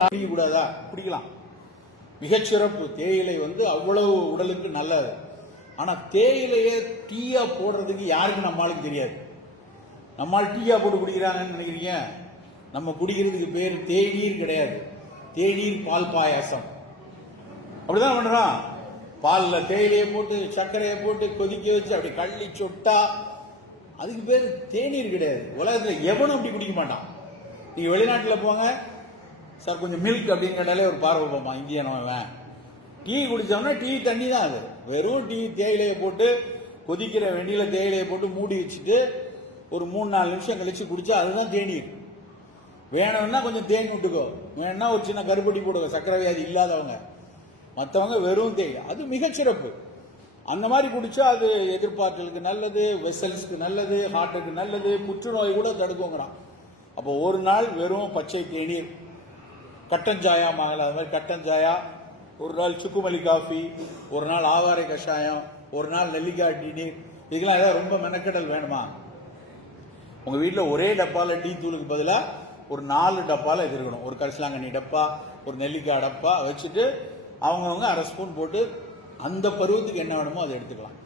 குடிக்கக்கூடாதா குடிக்கலாம் மிகச்சிறப்பு. தேயிலை வந்து அவ்வளவு உடலுக்கு நல்லது. ஆனால் தேயிலையை டீயா போடுறதுக்கு யாருக்கும் நம்மளுக்கு தெரியாது. நம்மால் டீயா போட்டு குடிக்கிறாங்கன்னு நினைக்கிறீங்க? நம்ம குடிக்கிறதுக்கு பேர் தேநீர் கிடையாது. தேநீர் பால் பாயாசம். அப்படிதான் பண்றான் பாலில் தேயிலையை போட்டு சர்க்கரையை போட்டு கொதிக்க வச்சு அப்படி கள்ளி சொட்டா அதுக்கு பேர் தேநீர் கிடையாது. உலகத்தில் எவனும் அப்படி குடிக்க மாட்டான். நீங்கள் வெளிநாட்டில் போங்க சார் கொஞ்சம் மில்க் அப்படின்னு கேட்டாலே ஒரு பார்வை போமா இந்தியனவன் டீ குடித்தோம்னா டீ தண்ணி தான் அது. வெறும் டீ தேயிலையை போட்டு கொதிக்கிற வெண்ணில தேயிலையை போட்டு மூடி வச்சுட்டு ஒரு மூணு நாலு நிமிஷம் கழிச்சு குடிச்சா அதுதான் தேநீர். வேணும்னா கொஞ்சம் தேன் விட்டுக்கோ. வேணும்னா ஒரு சின்ன கருப்பட்டி போடுங்க. சக்கரை வியாதி இல்லாதவங்க. மற்றவங்க வெறும் தேய். அது மிகச்சிறப்பு. அந்த மாதிரி குடிச்சா அது எதிர்பார்த்தலுக்கு நல்லது வெசல்ஸ்க்கு நல்லது ஹார்ட்டுக்கு நல்லது புற்றுநோய் கூட தடுக்குங்கிறான். அப்போ ஒரு நாள் வெறும் பச்சை தேநீர். கட்டன் சாயா மாங்கல அது மாதிரி கட்டன் சாயா ஒரு நாள் சுக்குமல்லி காஃபி ஒரு நாள் ஆவாரை கஷாயம் ஒரு நாள் நெல்லிக்காய் டீ நீர் இதுக்கெல்லாம் ஏதாவது ரொம்ப மெனக்கெடல் வேணுமா? உங்கள் வீட்டில் ஒரே டப்பாவில் டீ தூளுக்கு பதிலாக ஒரு நாலு டப்பாவில் இது இருக்கணும். ஒரு கரிசலாங்கண்ணி டப்பா ஒரு நெல்லிக்காய் டப்பா வச்சுட்டு அவங்கவுங்க அரை ஸ்பூன் போட்டு அந்த பருவத்துக்கு என்ன வேணுமோ அதை எடுத்துக்கலாம்.